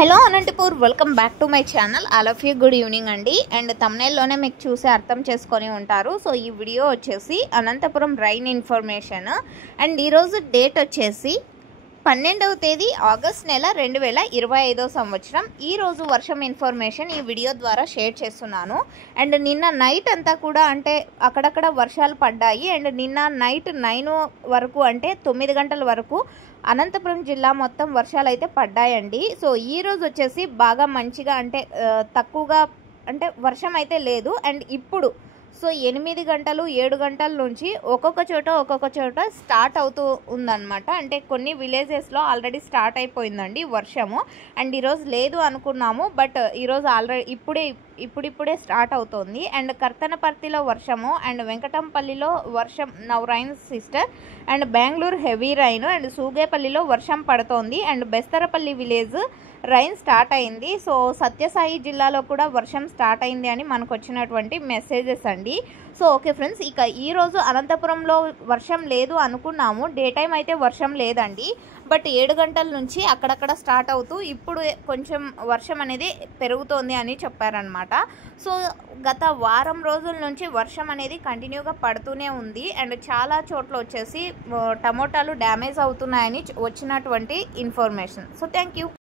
Hello Anantapur, welcome back to my channel. All of you good evening అండి. And థంబ్నెయిల్లోనే మీకు చూసి అర్థం చేసుకొని ఉంటారు. సో ఈ వీడియో వచ్చేసి అనంతపురం రైన్ ఇన్ఫర్మేషన్. అండ్ ఈరోజు డేట్ వచ్చేసి 12వ తేదీ ఆగస్ట్ నెల 2025 సంవత్సరం. ఈరోజు వర్షం ఇన్ఫర్మేషన్ ఈ వీడియో ద్వారా షేర్ చేస్తున్నాను. అండ్ నిన్న నైట్ అంతా కూడా అంటే అక్కడక్కడ వర్షాలు పడ్డాయి. అండ్ నిన్న నైట్ 9 వరకు అంటే 9 గంటల వరకు అనంతపురం జిల్లా మొత్తం వర్షాలు అయితే పడ్డాయండి. సో ఈరోజు వచ్చేసి బాగా మంచిగా అంటే తక్కువగా అంటే వర్షం అయితే లేదు. అండ్ ఇప్పుడు సో 8 గంటలు 7 గంటల నుంచి ఒక్కొక్క చోట స్టార్ట్ అవుతూ ఉందన్నమాట. అంటే కొన్ని విలేజెస్లో ఆల్రెడీ స్టార్ట్ అయిపోయిందండి వర్షము. అండ్ ఈరోజు లేదు అనుకున్నాము, బట్ ఈరోజు ఆల్రెడీ ఇప్పుడిప్పుడే స్టార్ట్ అవుతుంది. అండ్ కర్తనపర్తిలో వర్షము, అండ్ వెంకటంపల్లిలో వర్షం now rain sister, and Bengaluru heavy rain, and సూగేపల్లిలో వర్షం పడుతోంది. And Bestarapalli village rain start అయింది. సో సత్యసాయి జిల్లాలో కూడా వర్షం స్టార్ట్ అయింది అని మనకు వచ్చినటువంటి మెసేజెస్ అండి. సో ఓకే ఫ్రెండ్స్, ఇక ఈరోజు అనంతపురంలో వర్షం లేదు అనుకున్నాము. డే టైం అయితే వర్షం లేదండి, బట్ 7 గంటల నుంచి అక్కడక్కడ స్టార్ట్ అవుతూ ఇప్పుడు కొంచెం వర్షం అనేది పెరుగుతోంది అని చెప్పారనమాట. సో గత వారం రోజుల నుంచి వర్షం అనేది కంటిన్యూగా పడుతూనే ఉంది. అండ్ చాలా చోట్ల వచ్చేసి టమోటాలు డ్యామేజ్ అవుతున్నాయని వచ్చినటువంటి ఇన్ఫర్మేషన్. So thank you.